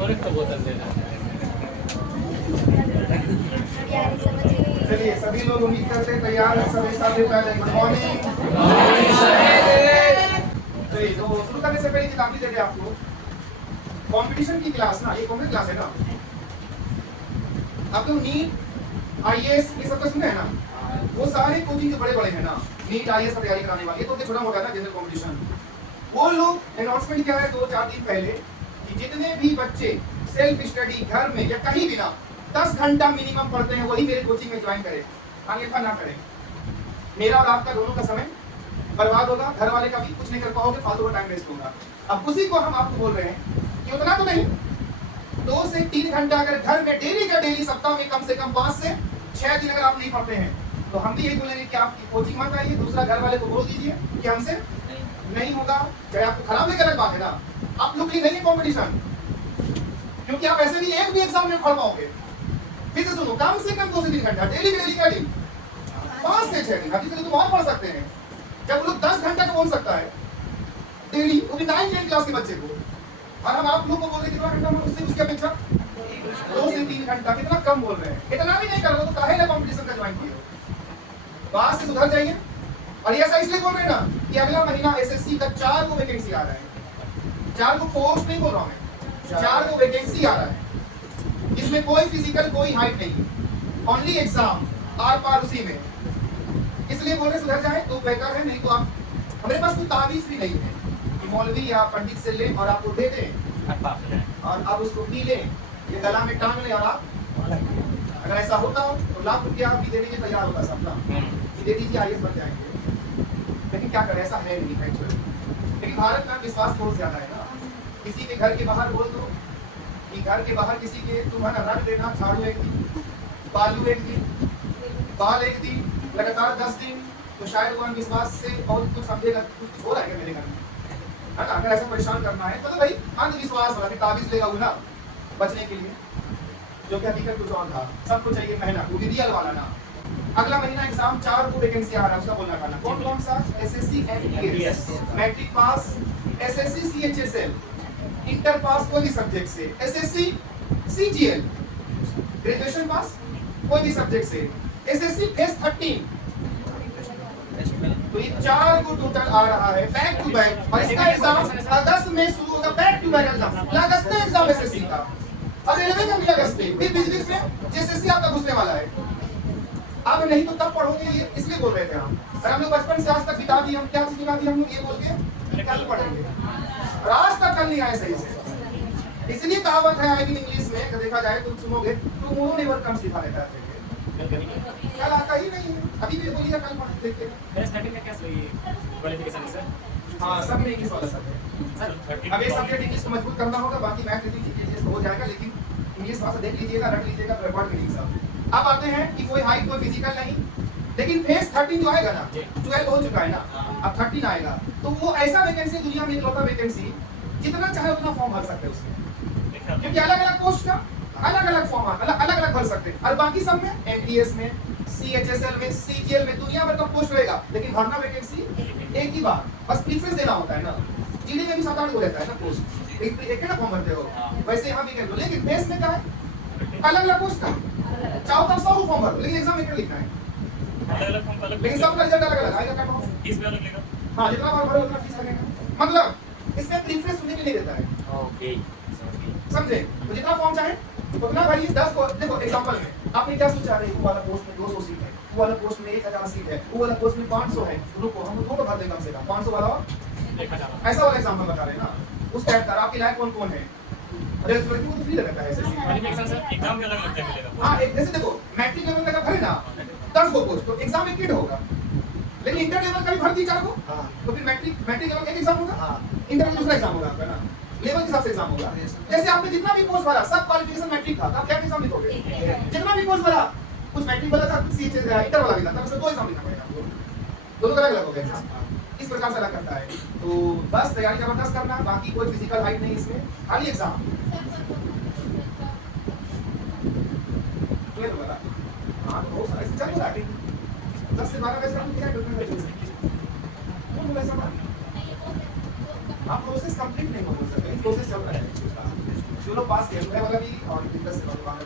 और एक तो बोतल दे दो। चलिए सभी लोग उम्मीद करते हैं तैयार हैं, सभी साथी पहले गुड मॉर्निंग। चलिए तो शुरू करने से पहले चेतावनी दे दें आपको, कंपटीशन की क्लास ना, ये कौन सी क्लास है ना, आप लोग नीट आईएएस ये सब तो सुने हैं ना, वो सारे कोचिंग जो बड़े बड़े हैं ना, नीट आईएएस का तैयारी कराने वाले, ये तो छोटा मोटा है ना जनरल कंपटीशन, वो लोग अनाउंसमेंट किया है 2-4 दिन पहले कि जितने भी बच्चे सेल्फ स्टडी घर में या कहीं भी ना 10 घंटा मिनिमम पढ़ते हैं वही मेरे कोचिंग में ज्वाइन करें, अन्यथा ना करें। मेरा और आपका दोनों का समय बर्बाद होगा, घर वाले का भी कुछ नहीं कर पाओगे, फालतू का टाइम वेस्ट होगा। अब उसी को हम आपको बोल रहे हैं कि उतना तो नहीं, 2 से 3 घंटा अगर घर में डेली का डेली सप्ताह में कम से कम 5 से 6 दिन अगर आप नहीं पढ़ते हैं तो हम भी यही बोलेंगे कि आप कोचिंग मत आइए, दूसरा घर वाले को बोल दीजिए कि हमसे नहीं होगा। चाहे आपको खराब लेकर बात है ना, आप लोग के लिए नहीं है कंपटीशन, क्योंकि आप ऐसे भी एक भी एग्जाम में पढ़ पाओगे। फिर से सुनो, कम से कम 2 से 3 घंटा डेली का दिन, 5 से 6 दिन, अभी से तो और पढ़ सकते हैं। जब लोग 10 घंटा का बोल सकता है डेली, वो भी 9-10 क्लास के बच्चे को, और हम आप लोग को बोल रहे कितना घंटा में, उससे उसकी अपेक्षा 2 से 3 घंटा, कितना कम बोल रहे हैं। इतना भी नहीं करोगे तो काहे ना कंपटीशन का ज्वाइन किए, बात से सुधर जाइए। और ये ऐसा इसलिए बोल रहे हैं ना कि अगला महीना एसएससी का 4 को वैकेंसी आ रहा है, 4 को पोस्ट नहीं बोल रहा हूँ मैं, 4 को वैकेंसी आ रहा है, जिसमें कोई फिजिकल कोई हाइट नहीं, ओनली एग्जाम आर पार उसी में, इसलिए बोल रहे सुधर जाए तो बेहतर है। नहीं तो आप, हमारे पास कोई ताबीज भी नहीं है कि मौलवी या पंडित से लें और आपको दे दें और आप उसको पी लें, ये गला में टांग लें और आप, अगर ऐसा होता हो तो लाख रुपया भी देने के तैयार होता सबका कि दे दीजिए आईएएस बन जाएंगे, लेकिन क्या करें, ऐसा है नहीं एक्चुअली। लेकिन भारत में विश्वास बहुत ज्यादा है ना, किसी के घर के बाहर बोल दो कि घर के बाहर किसी के तुम्हारा रख देना, झाड़ू एक दिन, बालू एक दिन, बाल एक दिन, लगातार 10 दिन, तो शायद वो विश्वास से बहुत कुछ समझेगा, कुछ हो रहा है मेरे घर में, है ना। अगर ऐसा परेशान करना है तो भाई अंधविश्वास वाला ताबीज लेगा वो ना बचने के लिए, जो कि हकीकत कुछ और था। सबको चाहिए मेहनत, वो भी रियल वाला ना। अगला महीना एग्जाम 4 को वैकेंसी आ रहा है, उसका बोलना था ना, कौन कौन सा, SSC MTS, matric pass, SSC CHSL, inter pass कोई भी सब्जेक्ट से, एसएससी सीजीएल, ग्रेजुएशन पास कोई भी सब्जेक्ट से, एसएससी फेस 13, तो ये 4 को टोटल आ रहा है बैक टू बैक, और इसका एग्जाम अगस्त में शुरू होगा, बैक टू बैक एग्जाम, अगस्त में एग्जाम एसएससी का, और रेलवे का भी अगस्त में, फिर बीच में जेएसएससी आपका घुसने वाला है। अब नहीं तो तब पढ़ोगे, ये इसलिए बोल रहे थे हम, और हम लोग बचपन से आज तक बिता दी, हम क्या चीज बिता दी हम लोग, ये बोल के कल पढ़ेंगे, और आज तक कल नहीं आए सही से। इसलिए कहावत है आईबी इंग्लिश में, अगर देखा जाए तो सुनोगे, टुमारो नेवर कम्स लिखा रहता है, कल आता ही नहीं है। अभी भी बोलिए कल पढ़ देखते हैं। स्टार्टिंग में क्या सही क्वालिफिकेशन है सर? हाँ सब में इंग्लिश वाला सब्जेक्ट सर, अब ये सब्जेक्ट इंग्लिश को मजबूत करना होगा, बाकी मैथ लीजिए हो जाएगा, लेकिन इंग्लिश भाषा देख लीजिएगा, रट लीजिएगा, रिकॉर्ड मीनिंग सब। अब आते हैं कि कोई हाइट कोई फिजिकल नहीं, लेकिन फेस 13 जो आएगा ना, 12 हो चुका है ना, अब 13 आएगा, तो वो ऐसा वैकेंसी दुनिया में इकलौता वैकेंसी, जितना चाहे उतना फॉर्म भर सकते हैं उसमें, क्योंकि अलग अलग पोस्ट का अलग अलग फॉर्म अलग अलग भर सकते हैं, और बाकी सब में एमटीएस में, सीएचएसएल में, सीजीएल में दुनिया भर का पोस्ट रहेगा, लेकिन भरना वैकेंसी एक ही बार, बस प्रीफरेंस देना होता है ना। जीडी में भी 7-8 को रहता है ना पोस्ट, एक ना फॉर्म भरते हो, वैसे यहाँ भी कर लो, लेकिन फेस में क्या है, अलग अलग पोस्ट का, चाहो तब 100 फॉर्म भरो, लेकिन एग्जाम एक लिखना है, अलग-अलग फॉर्म अलग, लेकिन सबका रिजल्ट अलग अलग आएगा, कट ऑफ फीस भी अलग लेगा। हाँ, जितना बार भरो उतना फीस लगेगा, मतलब इसमें प्रीफरेंस होने के लिए देता है। ओके, समझे, तो जितना फॉर्म चाहे उतना भरिए। 10 को देखो, एग्जांपल में आपने क्या सोचा रहे, वो वाला पोस्ट में 200 सीट है, वो वाला पोस्ट में 1000 सीट है, वो वाला पोस्ट में 500 है, रुको हम दोनों भर दें कम से कम 500 वाला, ऐसा वाला एग्जांपल बता रहे हैं ना, उस टाइप का आपकी लायक कौन कौन है, अरे लड़की को तो फ्री लगता है ऐसे क्वालिफिकेशन सर एग्जाम भी अलग लगता है मिलेगा। हाँ, एक जैसे देखो मैट्रिक लेवल का भरे ना 10 को पोस्ट, तो एग्जाम एक किट होगा, लेकिन इंटर लेवल का भी भर दी 4 को, तो फिर मैट्रिक लेवल का एक एग्जाम होगा, इंटर दूसरा एग्जाम होगा आपका ना, लेवल के हिसाब से एग्जाम होगा। जैसे आपने जितना भी कोर्स भरा सब क्वालिफिकेशन मैट्रिक था, तब क्या एग्जाम लिखोगे, जितना भी कोर्स भरा, कुछ मैट्रिक वाला था, कुछ इंटर वाला भी था, तब उसमें 2 एग्जाम लिखना पड़ेगा आपको, दोनों अलग अलग हो गए, इस प्रकार से अलग करता है। तो बस तैयारी जबरदस्त करना, बाकी कोई फिजिकल हाइट नहीं इसमें, खाली एग्जाम। क्लियर होगा? हाँ, तो बहुत सारा चल रहा है, 10 से 12 का क्या आप प्रोसेस कंप्लीट नहीं हो सकता, प्रोसेस चल रहा है उसका। जो लोग पास किए मैं वाला भी और इंटर से बाहर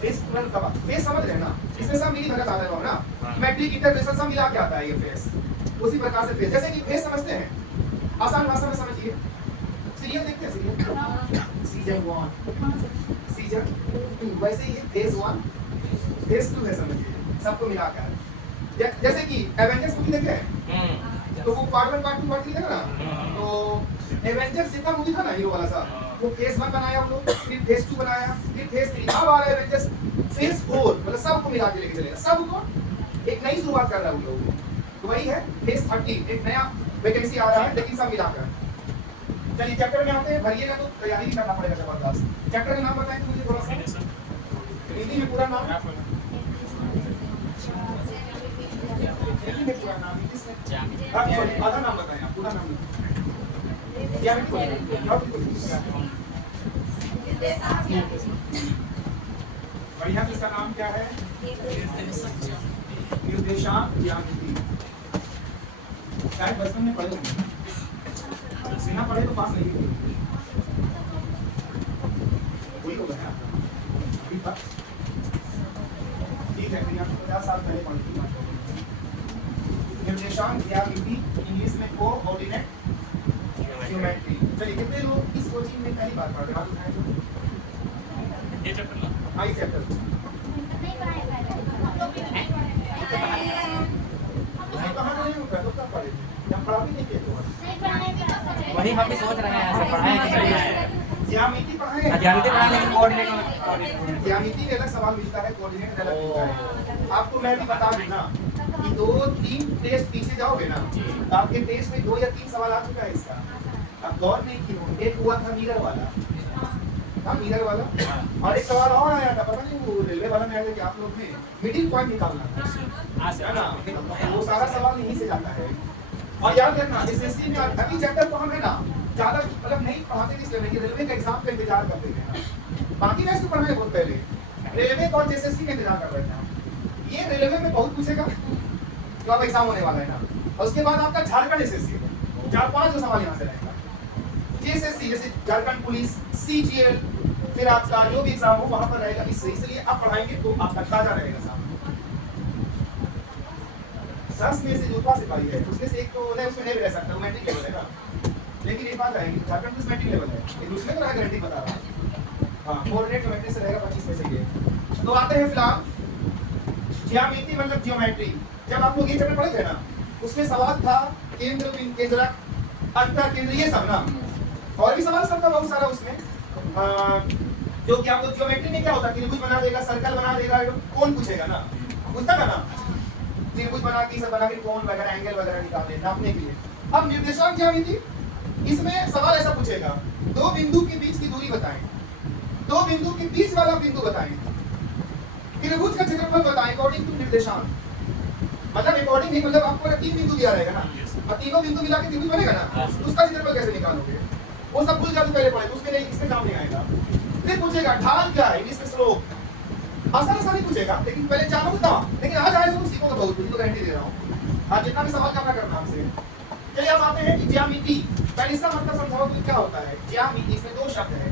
फेस तुरंत कब फेस समझ रहे हैं ना, इसमें सब मिली भगत आता है ना, मैट्रिक इंटरनेशनल सब मिला के आता है ये फेस। उसी प्रकार से फेस, जैसे कि फेस समझते हैं आसान भाषा में समझिए, सीरियल देखते हैं सीरियल सीजन 1 सीजन 2, वैसे ही फेस 1 फेस 2 है समझिए, सबको मिलाकर। जैसे कि एवेंजर्स मूवी देखे हैं तो वो पार्ट 1 पार्ट 2 पार्ट 3 देखा ना, तो एवेंजर्स जितना मूवी था ना हीरो वाला सा, वो फेस 1 बनाया हम लोग, फिर फेस 2 बनाया, फिर फेस 3, अब आ रहा है एवेंजर्स फेस 4, मतलब सबको मिला के लेके चलेगा, सबको एक नई शुरुआत कर रहा है उन लोगों। तो वही है फेस 13, एक नया वैकेंसी आ रहा है लेकिन सब मिलाकर। चलिए चैप्टर में आते हैं, भरिएगा तो तैयारी भी करना पड़ेगा जबरदस्त। चैप्टर का नाम बताएं तो मुझे थोड़ा सा हिंदी में पूरा नाम, हिंदी में पूरा नाम, इंग्लिश में आधा नाम बताएं आप, पूरा नाम ज्यामिति बोलिए। बढ़िया, इसका नाम क्या है? निर्देशांक ज्यामिति। शायद बचपन में पढ़े होंगे, बिना पढ़े तो पास नहीं होंगे। वही होगा ना अभी तक, ठीक है, फिर आपको 50 साल पहले पढ़ी थी बात। निर्देशांक ज्यामिति, इंग्लिश में कोऑर्डिनेट ज्योमेट्री। चलिए कितने लोग इस कोचिंग में पहली बार पढ़ रहे हैं, हाथ उठाएं तो। ये चैप्टर ना आई चैप्टर कहाँ नहीं होता तो कब पढ़े थे, जब पढ़ा भी नहीं किए तो वही हम भी सोच रहे हैं, ऐसे पढ़ाएं कि नहीं है। ज्यामिति पढ़ाएं, ज्यामिति पढ़ाएं लेकिन कोऑर्डिनेट ज्यामिति में अलग सवाल मिलता है, कोऑर्डिनेट अलग मिलता है। आपको मैं भी बता दूं ना कि 2-3 टेस्ट पीछे जाओगे ना, आपके टेस्ट में 2 या 3 सवाल आ चुका है इसका, अब गौर नहीं किए होंगे। एक हुआ था मिरर वाला, हाँ मिरर वाला, और एक सवाल और आया था, पता नहीं वो रेलवे वाला में आया था कि आप लोग ने मिडिल पॉइंट निकालना था, है ना, वो सारा सवाल यहीं से जाता है। और याद रखना एसएससी में अभी चैप्टर को हम है ना ज्यादा मतलब नहीं पढ़ाते, इसलिए नहीं, रेलवे का एग्जाम का इंतजार करते हैं, बाकी मैं इसको पढ़ाए बहुत पहले, रेलवे और एसएससी का इंतजार कर रहे थे। ये रेलवे में बहुत पूछेगा जो अब एग्जाम होने वाला है ना, और उसके बाद आपका झारखंड एसएससी 4-5 जो सवाल यहाँ से रहेगा, जेएसएससी जैसे झारखंड पुलिस, सीजीएल, फिर आपका जो भी एग्जाम हो वहां पर रहेगा। इसलिए आप पढ़ाएंगे तो आपका ताजा रहेगा साहब। सर्च में से जो पास सिपाही है उसमें से एक तो नहीं, उसमें नहीं रह सकता, मैट्रिक लेवल है ना, लेकिन एक बात आएगी झारखंड पुलिस मैट्रिक लेवल है, एक दूसरे को गारंटी बता रहा हूँ। हाँ, कोऑर्डिनेट ज्योमेट्री से रहेगा 25 में से ये। तो आते हैं फिलहाल ज्यामिति मतलब ज्योमेट्री। जब आप लोग ये चैप्टर पढ़े थे ना, उसमें सवाल था केंद्र, केंद्रक, अंतर केंद्र, ये सब ना, और भी सवाल सब था बहुत सारा उसमें, जो कि आपको ज्योमेट्री में क्या होता है, त्रिभुज बना देगा, सर्कल बना देगा, कौन पूछेगा ना, पूछता था ना, त्रिभुज बना के सब बना के कोण वगैरह एंगल वगैरह निकाल दे नापने के लिए। अब निर्देशांक ज्यामिति, इसमें सवाल ऐसा पूछेगा, 2 बिंदु के बीच की दूरी बताएं, 2 बिंदु के बीच वाला बिंदु बताएं, त्रिभुज का क्षेत्रफल बताएं अकॉर्डिंग टू निर्देशांक। मतलब अकॉर्डिंग नहीं, मतलब आपको 3 बिंदु दिया रहेगा ना, और तीनों बिंदु मिला के त्रिभुज बनेगा ना, उसका क्षेत्रफल कैसे निकालोगे, वो सब भूल जाते पहले पढ़े, उसके लिए इसमें काम नहीं आएगा। फिर पूछेगा ढाल क्या है, इंग्लिश में स्लोप, आसान पूछेगा, लेकिन पहले जानो ना, लेकिन आज आएगा तो सीखोगे बहुत, तो गारंटी दे रहा हूँ। आज जितना भी सवाल करना हमसे। चलिए अब आते हैं कि ज्यामिति, पहले इसका मतलब समझाओ तो क्या होता है ज्यामिति। इसमें 2 शब्द है,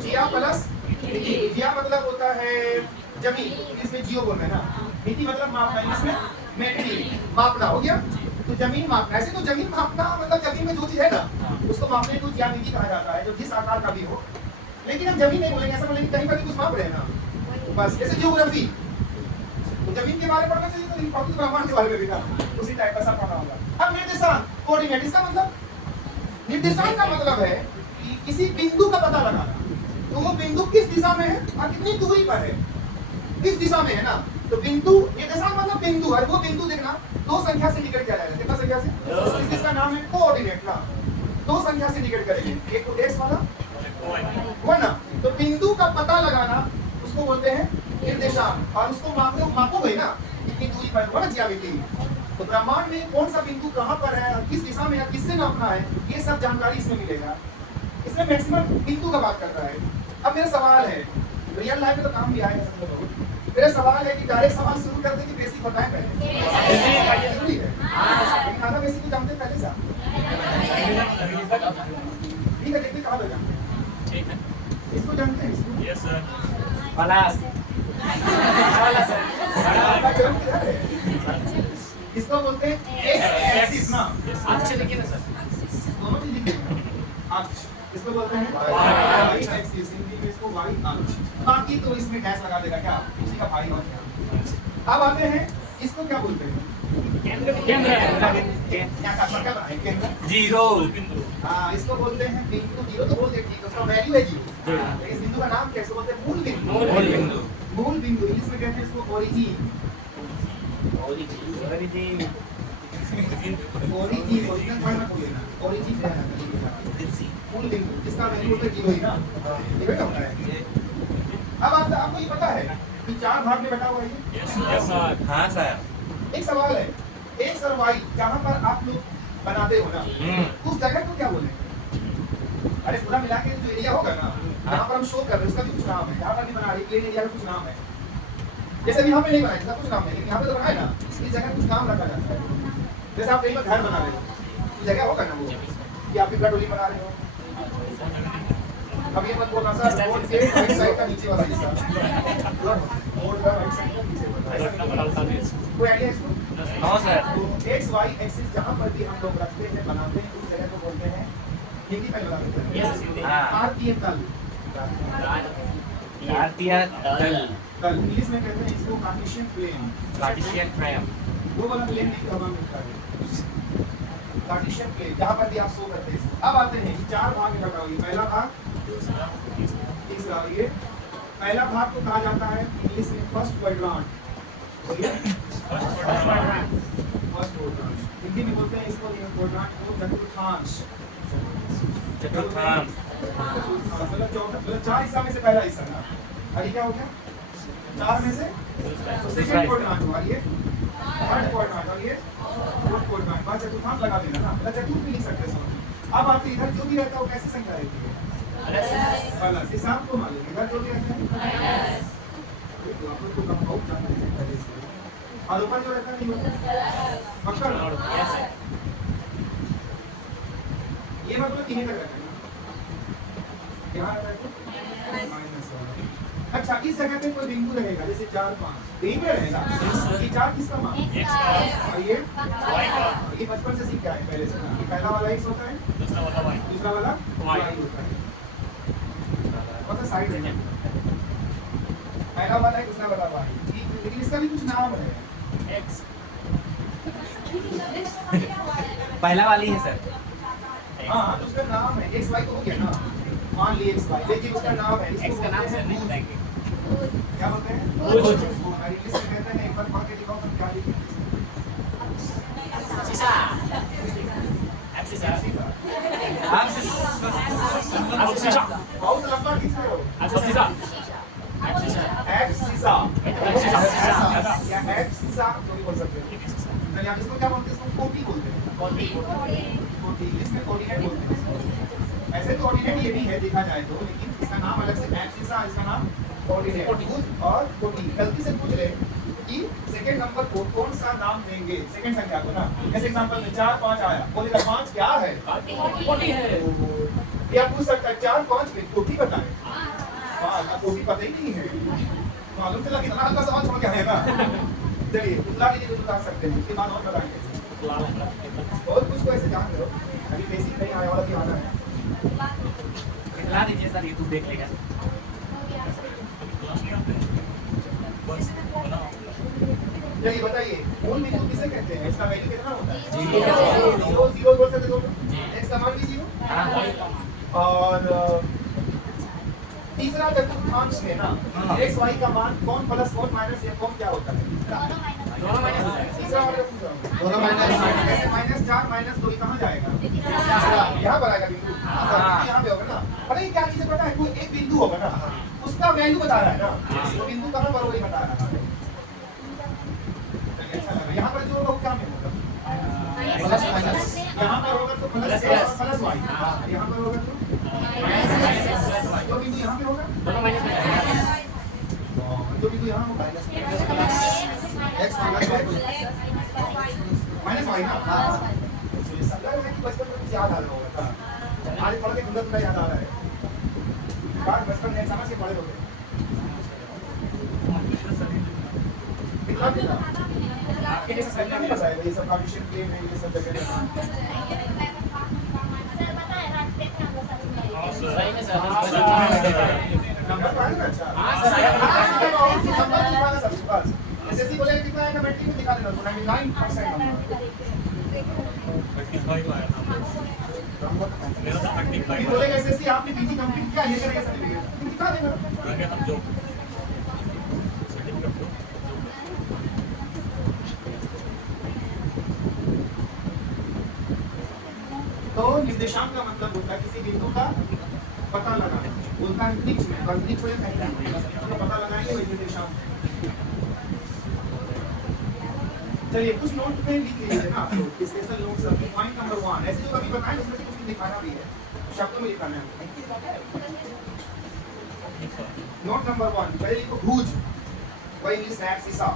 जिया प्लस मिति। जिया मतलब होता है जमीन, इसमें जियो बोलना है ना, मिति मतलब मापना, इसमें मेट्री मापना हो गया, तो जमीन मापना। ऐसे तो जमीन मापना मतलब जमीन में जो चीज है ना उसको मापने को ज्यामिति कहा जाता है, जो जिस आकार का भी हो, लेकिन हम जमीन नहीं बोलेंगे, ऐसा बोलेंगे कहीं पर भी कुछ माप रहे हैं ना, बस। जैसे ज्योग्राफी, तो जमीन के बारे में पढ़ना चाहिए, तो ब्रह्मांड के बारे में भी ना उसी टाइप का सब पढ़ना होगा। अब निर्देशांक कोऑर्डिनेट, इसका मतलब निर्देशांक का मतलब है कि किसी बिंदु का पता लगाना, तो वो बिंदु किस दिशा में है और कितनी दूरी पर है, किस दिशा में है ना, तो बिंदु निर्देशांक मतलब बिंदु, और वो बिंदु देखना 2 संख्या से इंडिकेट किया जाएगा। कितना संख्या से? इसका नाम है कोऑर्डिनेट ना, 2 संख्या से इंडिकेट करेंगे, एक तो x वाला वो ना, तो बिंदु का पता लगाना उसको बोलते हैं निर्देशांक, और उसको मापोगे ना कितनी दूरी पर हो ना ज्यामिति। तो ब्रह्मांड में कौन सा बिंदु कहाँ पर है और किस दिशा में है, किससे नापना है, ये सब जानकारी इसमें मिलेगा। इसमें मैक्सिमम बिंदु का बात करता है। अब मेरा सवाल है, रियल लाइफ में तो काम भी आएगा सब लोग, मेरा सवाल है कि डायरेक्ट सवाल शुरू करते कि बेसिक बताएं पहले, जरूरी है, लेकिन आधा बेसिक तो जानते पहले से। ठीक है, देखते कहाँ तो जानते हैं, ठीक है इसको जानते हैं, इसको यस सर पलास आपका जन्म किधर है? इसको बोलते हैं एक्सिस ना, अच्छे लिखिए ना सर दोनों चीज लिखेंगे अक्ष, इसको बोलते हैं वाई एक्सिस, हिंदी में इसको वाई अक्ष। बाकी तो इसमें डैश लगा देगा क्या, उसी का भाई और क्या। अब आते हैं इसको क्या बोलते हैं, केंद्र क्या का सर्कल है केंद्र, जीरो बिंदु हाँ इसको बोलते हैं बिंदु। जीरो तो बोलते हैं, ठीक है, उसका वैल्यू है जीरो, लेकिन इस बिंदु का नाम क्या है, इसको बोलते हैं मूल बिंदु। मूल बिंदु मूल बिंदु इंग्लिश में कहते हैं इसको ओरिजिन। ओरिजिन ओरिजिनल वर्ड मत बोलना, ओरिजिन क्या है, मूल बिंदु जिसका वैल्यू होता है जीरो ही ना, ये बेटा होता है। अब आपको ये पता है कि 4 भाग में बटा हुआ है ये? यस सर हाँ सर एक सवाल है, एक्स और वाई जहाँ पर आप लोग बनाते हो ना, उस जगह को क्या बोलेंगे? अरे पूरा मिला के जो एरिया होगा ना, जहाँ पर हम शो कर रहे हैं उसका भी कुछ नाम है, जहाँ पर भी बना रहे प्लेन एरिया का कुछ नाम है। जैसे अभी यहाँ पे नहीं बनाया, इसका कुछ नाम है, लेकिन यहाँ पे तो बनाया ना, इस जगह कुछ नाम रखा जाता है। जैसे आप कहीं पर घर बना रहे हो, जगह होगा ना वो, कि आप पिपरा टोली बना रहे हो। अब ये मत बोलना सर, बोर्ड के राइट साइड का नीचे वाला हिस्सा, बोर्ड का राइट साइड का नीचे वाला, ऐसा नहीं बोलना। कोई आइडिया इसको? नो सर तो एक्स वाई एक्सिस जहाँ पर भी हम लोग रखते हैं बनाते हैं उस जगह को बोलते हैं, हिंदी में बता देते हैं, हाँ भारतीय तल। भारतीय तल तल इंग्लिश में कहते हैं इसको कार्टेशियन प्लेन। कार्टेशियन फ्रेम वो वाला प्लेन नहीं जो हवा में उठता है, कार्टेशियन प्लेन जहाँ पर भी आप शो करते हैं। अब आते हैं 4 भाग में बटा हुआ, पहला भाग, तीसरा, ये पहला भाग को कहा जाता है इंग्लिश में first quadrant, first quadrant. Hindi में बोलते हैं इसको क्वाड्रेंट को चतुर्थांश। चतुर्थांश मतलब 4 हिस्सा में से पहला हिस्सा ना, अरे क्या हो गया 4 में से, तो सेकंड क्वाड्रेंट हुआ ये, थर्ड क्वाड्रेंट और ये फोर्थ क्वाड्रेंट। बस चतुर्थांश लगा देना ना, मतलब चतुर्थ भी लिख सकते हैं। अब आपके इधर जो भी रहता है वो कैसे संख्या रहती है, प्लस। हिसाब को मालूम, इधर जो भी रहता है तो आप लोग को कम बहुत जानते हैं पहले से, और ऊपर जो रहता है नहीं होता पकड़। ये मतलब 3 तक रहता है, यहाँ रहता है -1। अच्छा इस जगह पे कोई बिंदु रहेगा, जैसे 4 5 यहीं पे रहेगा, ये 4 किसका मान, एक्स का और ये वाई का ये बचपन से सीख के आए पहले से ना, ये पहला वाला x होता है, दूसरा वाला वाई दूसरा वाला Y y होता है। कौन सा साइड है, पहला वाला है, दूसरा वाला y, लेकिन इसका भी कुछ नाम है। एक्स पहला वाली है सर हाँ तो उसका नाम है, x y तो हो गया ना, मान लिए x y, लेकिन उसका नाम है, इसको एक्स का नाम बोलते सर हैं नहीं भुज। बताएंगे क्या बोलते हैं भुज। और इंग्लिश में कहते हैं, एक बार पढ़ के दिखाओ सब क्या लिखे हैं। शीशा शीशा आप शीशा बहुत लंबा खींच रहे हो, शीशा एक्स सीसा या एक्स सीसा जो भी बोल सकते हो। चलिए आप इसको क्या बोलते हैं, इसको कोटि बोलते हैं, कोटि, इंग्लिश में कोऑर्डिनेट बोलते हैं। ऐसे तो कोऑर्डिनेट ये भी है देखा जाए तो, लेकिन इसका नाम अलग से एक्स सीसा, इसका नाम कोऑर्डिनेट। भुज और कोटि गलती से पूछ रहे कि सेकंड नंबर को कौन सा नाम देंगे, सेकंड संख्या को ना, जैसे एग्जांपल में 4 5 आया, बोलेगा 5 क्या है, कोटि है। या पूछ सकता है 4 5 में कोटि बताएं, हाँ कोटि पता ही नहीं है, मालूम चला कि हल्का सवाल छोड़ के आए ना। चलिए उतला लीजिए, बता सकते हैं, उसके बाद और बताएंगे। और कुछ को ऐसे जान लो, अभी बेसिक नहीं आया वाला भी आना है। दिखला दीजिए सर, यूट्यूब देख लेगा चलिए बताइए मूल बिंदु किसे कहते हैं, इसका वैल्यू कितना होता है, जीरो। 0 0 बोल सकते हो, x का मान भी 0। हाँ और तीसरा चतुर्थांश में ना x y का मान कौन प्लस कौन माइनस या कौन क्या होता है, दोनों माइनस हो जाएगा तीसरा वाला पूछ रहा हूं, दोनों माइनस -4 -2 कहाँ जाएगा, यहाँ पर आएगा बिंदु, यहाँ पे होगा ना। पता है क्या चीज़ पता है, कोई एक बिंदु होगा ना, उसका वैल्यू बता रहा है ना, वो बिंदु कहाँ पर वही बता रहा है। अच्छा लगा, यहाँ पर जो होगा वो क्या में होगा, प्लस माइनस यहाँ पर होगा तो प्लस x और प्लस y, यहाँ पर होगा तो जो बिंदु यहाँ पे होगा, दोनों माइनस हो जाएगा जो बिंदु यहाँ होगा x माइनस y ना। लग रहा है कि बचपन में कुछ याद आ रहा होगा, आज पढ़ के धुंधला याद आ रहा है। समझ के पढ़े होते हैं कितना देना आपके जैसे सर नहीं बताया ये सब कार्टेशियन प्लेन है ये सब जगह सही में सर नंबर पढ़ा ना अच्छा हाँ सर आया नंबर सबके पास एसएससी बोले कितना आएगा मैट्रिक में दिखा देना 99% नंबर बोलेगा एसएससी आपने पीजी कंप्लीट किया ये करेगा सर्टिफिकेट दिखा देगा तो निर्देशांक का मतलब होता है किसी बिंदु का पता लगाना उनका अंतरिक्ष में अंतरिक्ष में कहीं का पता लगाएंगे वही निर्देशांक। चलिए कुछ नोट में लिख लीजिए ना आप लोग स्पेशल नोट्स पॉइंट नंबर 1 ऐसे जो कभी बताएं उसमें से कुछ दिखाना भी है शब्दों में लिखाना है। नोट नंबर 1 पहले लिखो भुज वही इंग्लिश में सीसा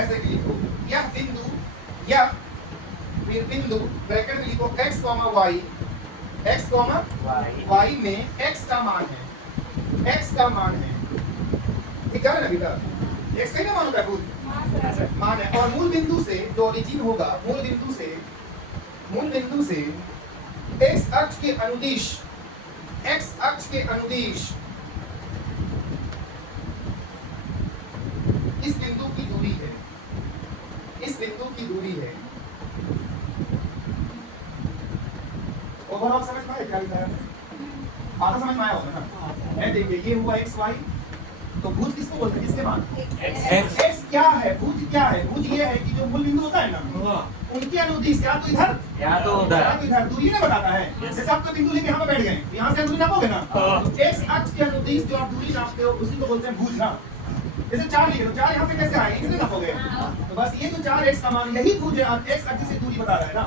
ऐसे लिखो यह बिंदु या फिर बिंदु ब्रैकेट में लिखो x, y में x का मान है ठीक है ना बेटा x का क्या मान होता है भुज मान है और मूल बिंदु से जो ओरिजिन होगा मूल बिंदु से x अक्ष के अनुदिश इस बिंदु की दूरी है ओवरऑल समझ में आया क्या लिखा है आधा समझ में आया होगा ना है देखिए ये हुआ x y तो भुज किसको बोलते हैं किसके मान x क्या है भुज ये है कि जो मूल बिंदु होता है ना उनके अनुदिश या तो इधर या तो उधर दूरी ना बताता है जैसे आपका बिंदु लेके यहाँ पे बैठ गए यहाँ से दूरी नापोगे ना तो x अक्ष के अनुदिश जो आप दूरी नापते हो उसी को बोलते हैं भुज ना जैसे 4 लिखे तो 4 यहाँ पे कैसे आए इसलिए नापोगे तो बस ये जो 4x का मान यही भुज है और x अक्ष से दूरी बता रहा है ना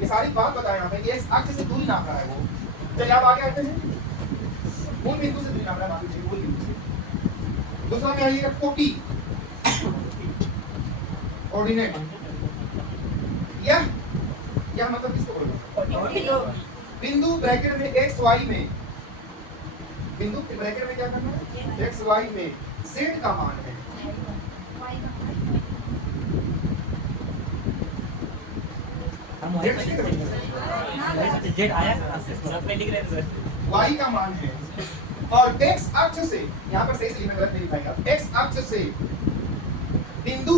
ये सारी बात बताया यहाँ पे x अक्ष से दूरी नाप रहा है वो चलिए आप आगे आते हैं मूल बिंदु से दूरी नाप रहा है मूल बिंदु से दूसरा में आइएगा कोटि ऑर्डिनेट यह मतलब किसको बोलते हैं बिंदु ब्रैकेट में x y में बिंदु के ब्रैकेट में क्या करना है x y में z का मान है जेड आया सब में लिख रहे थे सर y का मान है और x अक्ष से यहाँ पर सही से लिखना गलत नहीं लिखाएगा x अक्ष से बिंदु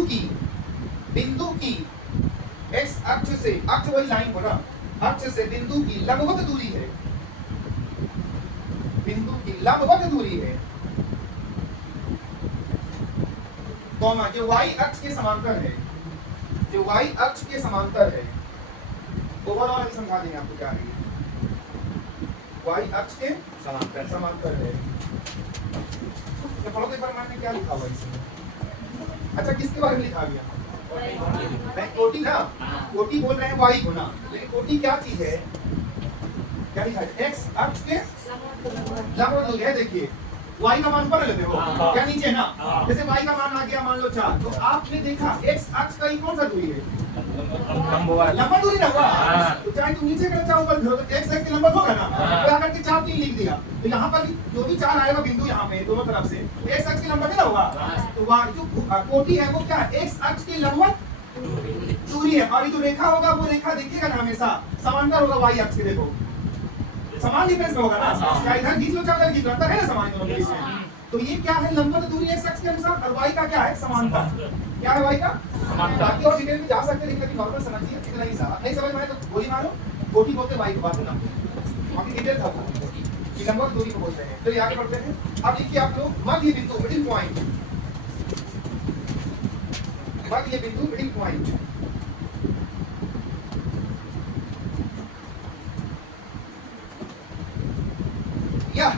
की x अक्ष से अक्ष वही लाइन हो ना अक्ष से बिंदु की लंबवत दूरी है कॉमा जो y अक्ष के समांतर है ओवरऑल अभी समझा देंगे आपको क्या है y अक्ष के समांतर है तो पढ़ो तो एक बार मैंने क्या लिखा हुआ इसमें अच्छा किसके बारे में लिखा गया कोटि ना कोटि बोल रहे हैं y को ना लेकिन कोटि क्या चीज है क्या लिखा है x अक्ष के लंबवत दूरी है देखिए y का मान ऊपर लेते हो क्या नीचे ना जैसे y का मान आ गया मान लो 4 तो आपने देखा x अक्ष का कौन सा दूरी है लंबा दूरी ना हुआ तो चाहे तुम नीचे कर चाहो ऊपर तो x अक्ष के लंबा होगा ना तो आकर के 4 3 लिख दिया तो यहाँ पर जो भी 4 आएगा बिंदु यहाँ पे दोनों तरफ से x अक्ष के लंबा ना होगा तो जो कोटि है वो क्या x अक्ष के लंबवत दूरी है और ये जो रेखा होगा वो रेखा देखिएगा ना हमेशा समांतर होगा y अक्ष के देखो समान डिफरेंस में होगा ना क्या इधर खींच लो चाहे खींच लो अंतर है ना समान दोनों के बीच में तो ये क्या है लंबवत दूरी x अक्ष के अनुसार और y का क्या है समांतर क्या है y का समांतर बाकी और डिटेल में जा सकते हैं लेकिन नॉर्मल समझिए इतना ही सा नहीं समझ में आए तो गोली मारो कोटि बोलते y को बात ना बाकी डिटेल था कि लंबवत दूरी को बोलते हैं। तो आगे बढ़ते हैं अब देखिए आप लोग मध्य बिंदु मिडिल पॉइंट यह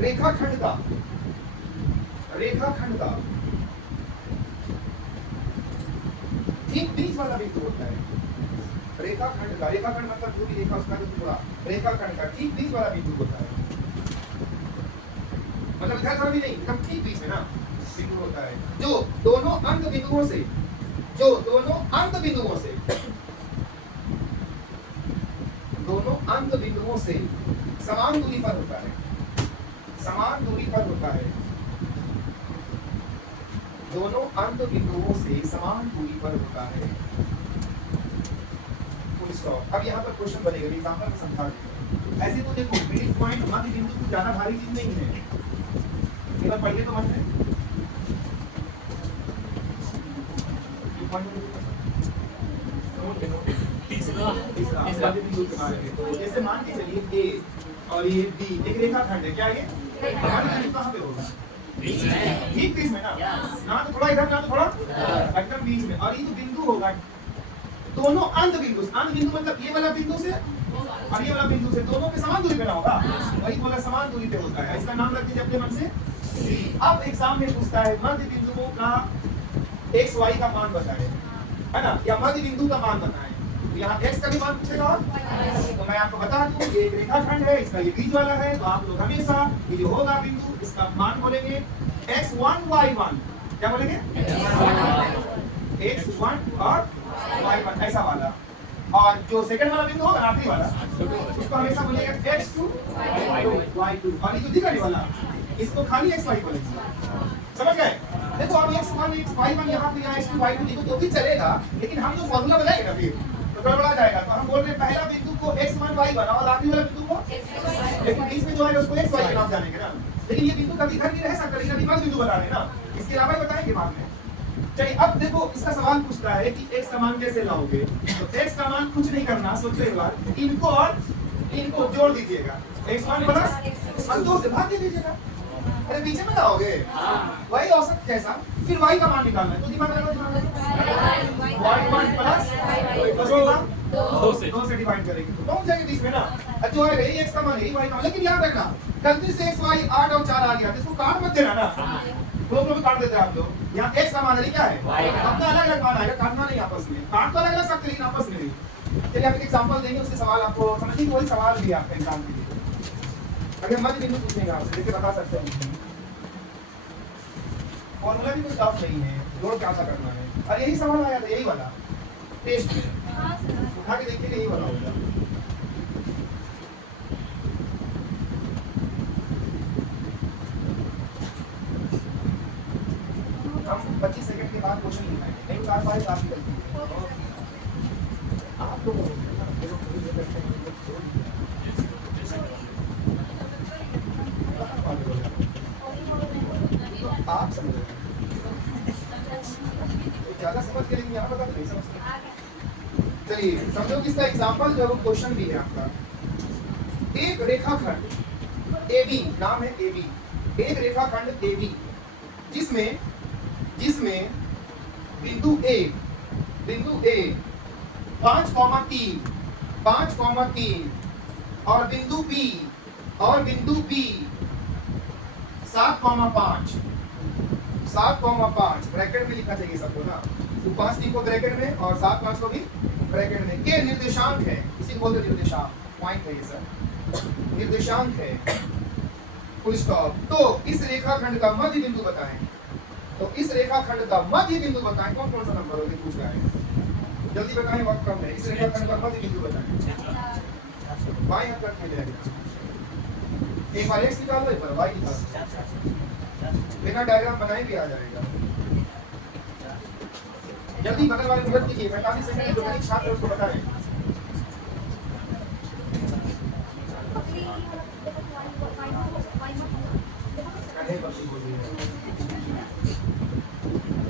रेखाखंड का ठीक बीच वाला बिंदु होता है रेखाखंड मतलब जो भी रेखा उसका जो टुकड़ा रेखाखंड का ठीक बीच वाला बिंदु होता है मतलब इधर थोड़ा भी नहीं एकदम ठीक बीच में ना बिंदु होता है जो दोनों अंत बिंदुओं से दोनों अंत बिंदुओं से समान दूरी पर होता है, समान दूरी पर होता है, दोनों अंत बिंदुओं से समान दूरी पर होता है। Full stop. अब यहाँ पर क्वेश्चन बनेगा, एग्जांपल में समझा देंगे। ऐसे तो देखो मिडिल पॉइंट मध्य बिंदु कुछ ज्यादा भारी चीज नहीं है, केवल पढ़िए तो मन है। जैसे मान के चलिए ए और ये बी एक रेखाखंड है, क्या ये कहाँ पे होगा? ठीक बीच में ना, ना तो थोड़ा इधर ना तो थोड़ा एकदम बीच में, और ये जो बिंदु होगा दोनों अंत बिंदु मतलब ये वाला बिंदु से और ये वाला बिंदु से दोनों पे समान दूरी पे ना होगा, वही बोला समान दूरी पे होता है। इसका नाम रख दीजिए अपने मन से। अब एग्जाम में पूछता है मध्य बिंदुओं का एक्स वाई का मान बताएं, है ना, या मध्य बिंदु का मान बताएं। तो यहाँ x का भी मान पूछेगा, तो मैं आपको बता दूं ये एक रेखाखंड है, इसका ये बीच वाला है, तो आप लोग हमेशा ये जो होगा बिंदु इसका मान बोलेंगे x1 y1, क्या बोलेंगे x1 और y1 ऐसा वाला, और जो सेकंड वाला बिंदु होगा आखिरी वाला उसको हमेशा बोलेंगे x2 y2, और ये जो दिखाने वाला इसको खाली xy बोलेंगे। समझ गए? देखो अब x1 y1 यहाँ पे यहाँ x2 y2 लिखो तो भी चलेगा, लेकिन हम जो फॉर्मूला बनाएंगे ना फिर तो गड़बड़ा जाएगा। तो हम बोल रहे हैं पहला बिंदु को x1 y1 और आखिरी वाला बिंदु को लेकिन बीच में जो है उसको xy के नाम जानेंगे ना, लेकिन ये बिंदु कभी इधर नहीं रह सकता, लेकिन अभी मध्य बिंदु बता रहे हैं ना, इसके अलावा ही बताएंगे बाद में। चलिए अब देखो इसका सवाल पूछता है कि x का मान कैसे लाओगे, तो x का मान कुछ नहीं करना, सोचो एक बार, इनको और इनको जोड़ दीजिएगा, x1 प्लस और 2 से भाग दे दीजिएगा। अरे पीछे में लाओगे वही औसत जैसा, फिर y का मान निकालना है, तो दिमाग लगाओ, y1 प्लस 2 से डिवाइड करेंगे तो पहुंच जाएंगे बीच में ना, जो है यही x का मान यही y का मान। लेकिन याद रखना गलती से x y 8 और 4 आ गया तो इसको काट मत देना ना, दो में काट देते हैं आप लोग। यहाँ x का मान क्या है, अपना अलग अलग मान आएगा, काटना नहीं आपस में, काट तो अलग अलग सकते लेकिन आपस में नहीं। चलिए आप एक एग्जांपल देंगे, उससे सवाल आपको समझिए, कोई सवाल भी आपका एग्जाम के लिए अगर मध्य बिंदु पूछेंगे आपसे, देखिए बता सकते हैं फॉर्मूला भी कुछ टफ नहीं है, जोड़ क्या करना है, और यही सवाल आया था, यही वाला टेस्ट में उठा के देखिए, यही वाला होगा। हम 25 सेकंड के बाद क्वेश्चन लिखाएंगे, नहीं उतार पाए तो आपकी गलती है। आप लोग आप समझ ज्यादा समझ के, लेकिन यहाँ पर नहीं समझते। चलिए समझो कि इसका एग्जांपल जो क्वेश्चन भी है आपका, एक रेखाखंड AB, नाम है AB, एक रेखाखंड AB जिसमें बिंदु A 5,3 और बिंदु B 7,5 ब्रैकेट में लिखना चाहिए सबको ना, तो 5 3 को ब्रैकेट में और 7 5 को भी ब्रैकेट में, के निर्देशांक है, इसी को बोलते निर्देशांक, पॉइंट है ये सर, निर्देशांक है, फुल स्टॉप। तो इस रेखाखंड का मध्य बिंदु बताएं, तो इस रेखाखंड का मध्य बिंदु बताएं, कौन कौन सा नंबर होगी पूछ रहा है, जल्दी बताएं, वक्त कम है। इस रेखाखंड का मध्य बिंदु बताएं, बाएं हाथ तरफ में जाएगा, एक बार x निकाल लो, एक बार y निकाल लो, बिना डायग्राम बनाए भी आ जाएगा। जल्दी बगल वाले मदद कीजिए, 45 सेकंड जो गणित छात्र उसको बता रहे हैं।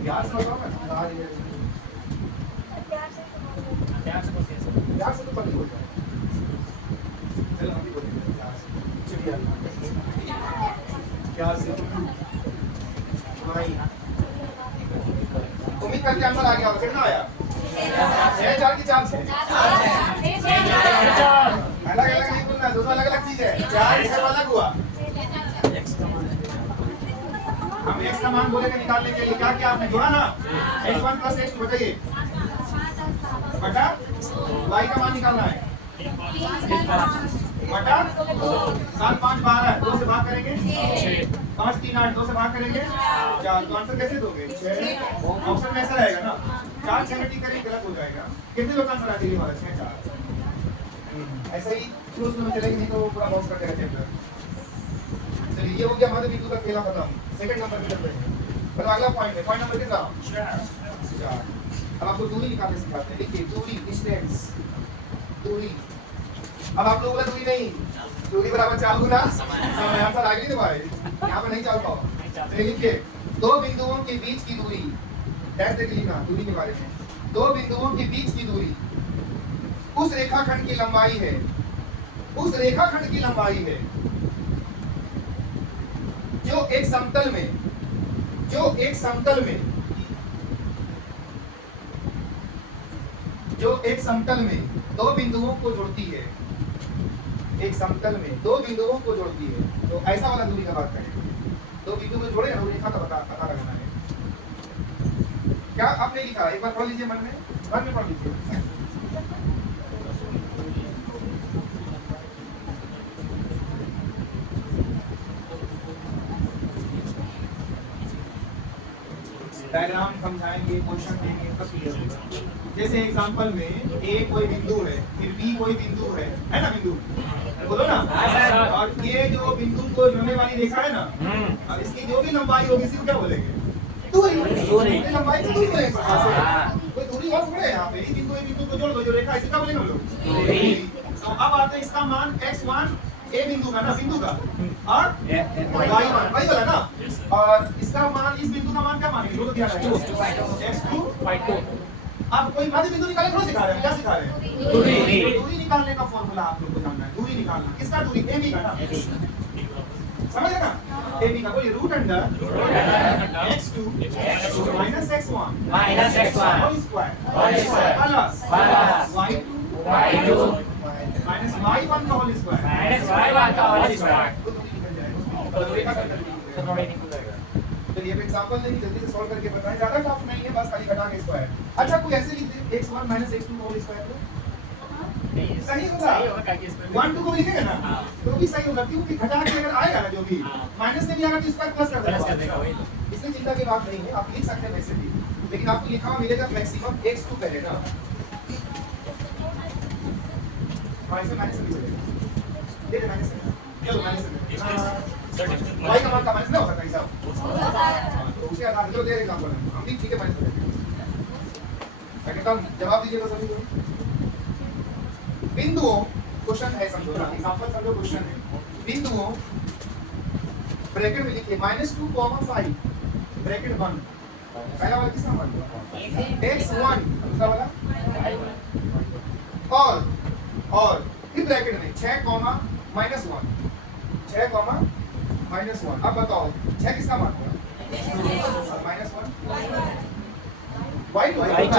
प्यार से बताओ ना, प्यार से तो पति होता है। चलो हम भी बोलेंगे प्यार से उम्मीद करके आंसर आ गया होगा, कितना आया? 6 4 की 4 6 अलग अलग नहीं बोलना, दोनों अलग अलग चीज है, 4 इसका अलग हुआ। हम x का मान बोलेंगे निकालने के लिए, क्या क्या आपने जोड़ा ना, x1 प्लस x2 बताइए, बटा y का मान निकालना है, बटा 7 5 12, 2 से भाग करेंगे 5 3 8, 2 से भाग करेंगे 4, तो आंसर कैसे दोगे? 6। ऑप्शन में ऐसा रहेगा ना, 4 6 में टिक करेंगे गलत हो जाएगा। कितने लोग आंसर आते हैं? 6 4 ऐसा ही शुरू में चलेगी, नहीं तो पूरा बाउंस करते रहते हैं। चलिए ये हो गया हमारे बिंदु का खेला खत्म। सेकंड नंबर पे चलते हैं। मतलब अगला पॉइंट है, पॉइंट नंबर कितना? 4। अब आपको दूरी निकालने सिखाते हैं। देखिए दूरी, डिस्टेंस, दूरी। अब आप लोगों का दूरी नहीं, दूरी बराबर 4 गुना समय। आंसर आगे नहीं दबाए, यहाँ पर नहीं चल पाओ। चलिए लिखिए, दो बिंदुओं के बीच की दूरी, डैश देख लिखना दूरी के बारे में। दो बिंदुओं के बीच की दूरी उस रेखाखंड की लंबाई है, उस रेखाखंड की लंबाई है जो एक समतल में, जो एक समतल में, जो एक समतल में दो बिंदुओं को जोड़ती है। एक समतल में दो बिंदुओं को जोड़ती है, तो ऐसा वाला दूरी का बात करें। दो बिंदु को जोड़े ना, रेखा का पता लगाना है। क्या आपने लिखा? एक बार पढ़ लीजिए मन में पढ़ लीजिए। डायग्राम समझाएंगे, क्वेश्चन देंगे, सब क्लियर होगा। जैसे एग्जांपल में ए कोई बिंदु है, फिर बी कोई बिंदु है ना? बिंदु बोलो ना। और ये जो बिंदु को जोड़ने वाली रेखा है ना, और इसकी जो भी लंबाई होगी इसी को क्या बोलेंगे? दूरी। लंबाई की दूरी बोलेंगे। कोई दूरी और थोड़ा है यहाँ पे। बिंदु को जोड़ दो, जो रेखा इसी का बोलेंगे हम लोग दूरी। तो अब आते हैं इसका मान x1 ए बिंदु का ना, बिंदु का, और y1 वही वाला ना। और इसका मान, इस बिंदु का मान क्या मानेंगे? वो तो दिया है x2 y2। अब कोई मध्य बिंदु निकालने थोड़ा सिखा रहे हैं, क्या सिखा रहे हैं? दूरी निकालने का फॉर्मूला आप लोग को जानना है। दूरी निकालना किसका? दूरी ए बी का ना, समझ गए ना? ए बी का बोलिए root under x2 minus x1 whole square plus y2 minus y1 का होल स्क्वायर। चलिए अब एग्जांपल लेके जल्दी से सॉल्व करके बताएं, ज्यादा टफ नहीं है, बस खाली घटा के स्क्वायर। अच्छा कोई ऐसे लिख दे x1 minus x2 का होल स्क्वायर, सही होगा? 1 2 को लिखेगा ना तो भी सही होगा, क्योंकि घटा के अगर आएगा ना जो भी माइनस में भी आएगा तो इसका प्लस कर देगा। इसमें चिंता की बात नहीं है, आप लिख सकते हैं वैसे भी, लेकिन आपको लिखा हुआ मिलेगा मैक्सिमम x2 पहले ना, माइनस में चलेगा। ये माइनस है, चलो माइनस है, y का मान का माइनस ना हो सकता है साहब, तो उसे आधार जो दे एग्जांपल हम भी ठीक है माइनस करेंगे। मैं कहता हूं जवाब दीजिएगा सभी को। बिंदुओं, क्वेश्चन है समझो ना, एग्जांपल समझो क्वेश्चन है। बिंदुओं ब्रैकेट में लिखिए -2, 5 ब्रैकेट 1, पहला वाला किसका मान x1, दूसरा वाला और फिर ब्रैकेट में 6, -1 6, -1। अब बताओ 6 किसका मान होगा? -1 y2।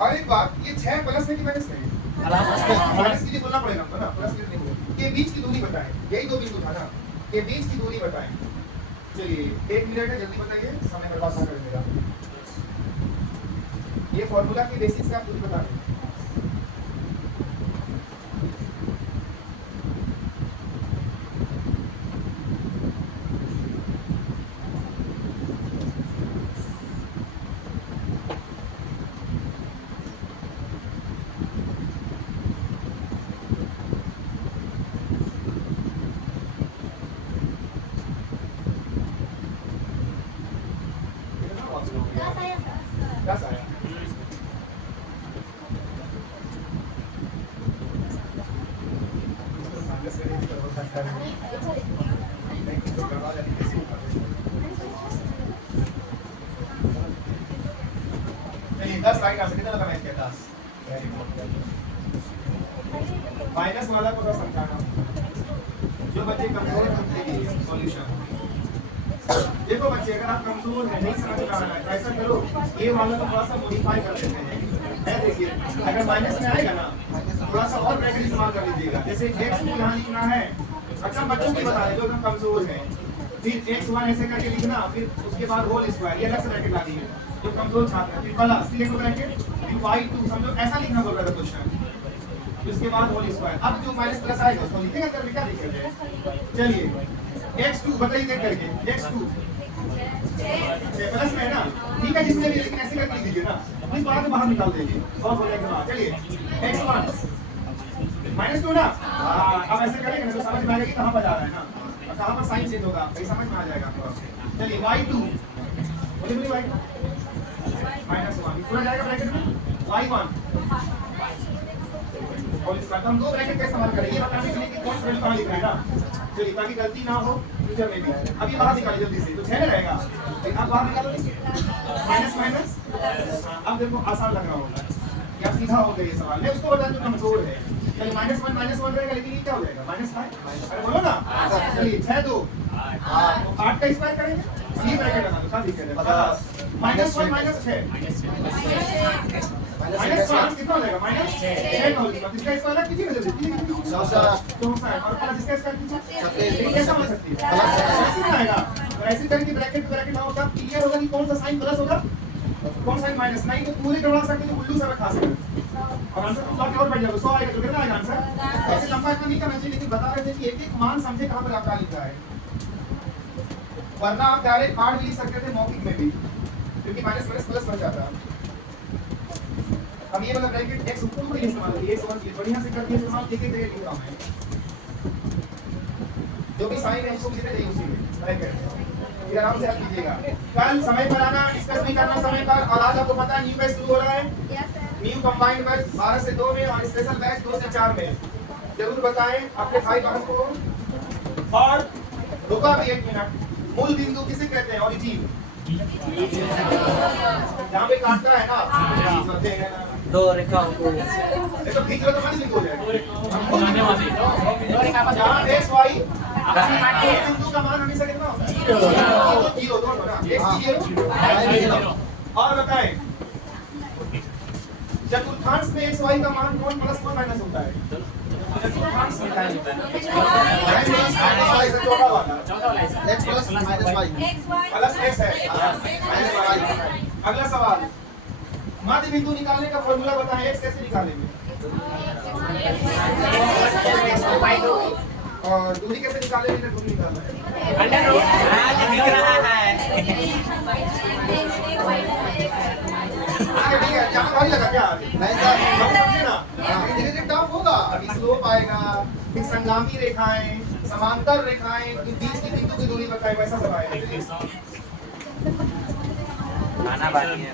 और एक बात, ये 6 प्लस है कि माइनस है? प्लस के लिए बोलना पड़ेगा हमको ना, प्लस के लिए नहीं बोलना। के बीच की दूरी बताएं, यही दो बिंदु था ना, के बीच की दूरी बताएं। चलिए 1 मिनट है, जल्दी बताइए, समय बर्बाद ना करें मेरा। ये फार्मूला की बेसिस पे आप दूरी बता दें। माइनस वाला को थोड़ा समझाना, जो बच्चे कमजोर होते हैं सॉल्यूशन। देखो बच्चे, अगर आप कमजोर हैं, नहीं समझ पा रहे हैं, ऐसा करो ये वाला को थोड़ा सा मॉडिफाई कर देते हैं। देखिए अगर माइनस में आएगा ना, थोड़ा सा और ब्रैकेट इस्तेमाल कर लीजिएगा। जैसे x2 यहाँ लिखना है, अच्छा बच्चों की बता दें जो एकदम कमजोर है, फिर x1 ऐसे करके लिखना, फिर उसके बाद होल स्क्वायर, ये अलग से ब्रैकेट ला दीजिए जो कमजोर छात्र है, फिर प्लस, फिर एक ब्रैकेट, फिर y2, समझो ऐसा लिखना बोल रहा था क्वेश्चन, उसके बाद होल स्क्वायर। अब जो माइनस प्लस आएगा उसको लिखेगा, करके क्या लिखेंगे? चलिए x2 बताइए देख करके, x2 प्लस में है ना, ठीक है जिसमें भी, लेकिन ऐसे करके लिख दीजिए ना, इस बात को बाहर निकाल दीजिए और हो जाएगा। चलिए x1 -2 ना। अब ऐसे करेंगे ना तो समझ में आएगा कि कहाँ पर जा रहा है ना, और कहाँ पर साइन चेंज होगा, ये समझ में आ जाएगा आपको। चलिए y2 बोलिए y2 -1 पूरा जाएगा ब्रैकेट में, y1 और इस बार हम दो ब्रैकेट का इस्तेमाल करेंगे ये बताने के लिए कि कौन सा वैल्यू कहाँ लिख रहे हैं ना, चलिए ताकि गलती ना हो फ्यूचर में भी। अभी बाहर निकालिए जल्दी से, तो 6 रहेगा, अब बाहर निकालोगे माइनस माइनस। अब देखो आसान लग रहा होगा या सीधा हो गया ये सवाल, मैं उसको बता दूं कमजोर है। चलिए -1 रहेगा, लेकिन ये क्या हो जाएगा -5, अरे बोलो ना। चलिए 6 2 8 का स्क्वायर करेंगे, सी ब्रैकेट लगा दो, क्या दिक्कत है, -1 -6 -5 कितना हो जाएगा -6 का होगा, इसका स्क्वायर कितनी हो जाएगी 64 और प्लस इसका स्क्वायर कितना कैसा हो सकती है ऐसे आएगा। और ऐसे करके ब्रैकेट ब्रैकेट ना होगा, क्लियर होगा कि कौन सा साइन प्लस होगा कौन साइन माइनस, नहीं तो पूरे करवा सकते हो उल्लू सा खा सकते और आंसर तो ब्लॉक और बढ़ जाएगा 100 आएगा, तो कितना आएगा आंसर। ऐसे लंबा इतना नहीं करना चाहिए, लेकिन बता रहे थे कि एक एक मान समझे कहां पर आपका लिखा है, वरना आप डायरेक्ट पार्ट भी लिख सकते थे मौखिक में भी, क्योंकि माइनस माइनस प्लस बन जाता। अब ये वाला ब्रैकेट x ऊपर को इस्तेमाल करिए, x वन बढ़िया से करके इस्तेमाल एक एक जगह लिख रहा हूं मैं, जो भी साइन है उसको लिखते जाइए उसी में ब्रैकेट, ये आराम से आप कीजिएगा। कल समय पर आना, डिस्कस नहीं करना समय पर, और आज आपको पता है न्यू बैच शुरू हो रहा है, न्यू कंबाइंड बैच 12 से 2 में और स्पेशल बैच 2 से 4 में, जरूर बताएं अपने भाई बहन को। और रुका भी 1 मिनट, मूल बिंदु किसे कहते हैं, ओरिजिन जहाँ पे काटता है ना दो रेखाओं को देखो बीच में तो मत लिखो दो रेखा पर जहाँ x y बिंदु का मान हमेशा कितना होता है 0 दोनों ना x 0 और बताएं चतुर्थांश में x y का मान कौन प्लस कौन माइनस होता है, चतुर्थांश में चौथा वाला x plus minus y plus x है माइनस y। अगला सवाल, मध्य बिंदु निकालने का फॉर्मूला बताएं, x कैसे निकालेंगे और दूरी कैसे निकालेंगे, दूरी निकालना है अंडर रूट दिख रहा है। ठीक है क्या भारी लगा क्या नहीं सर, हम समझे ना धीरे धीरे टफ होगा, अभी स्लोप आएगा, फिर संगामी रेखाएं समांतर रेखाएं बीच की बिंदु की दूरी बताएं, वैसा सब आएगा। खाना बाकी है।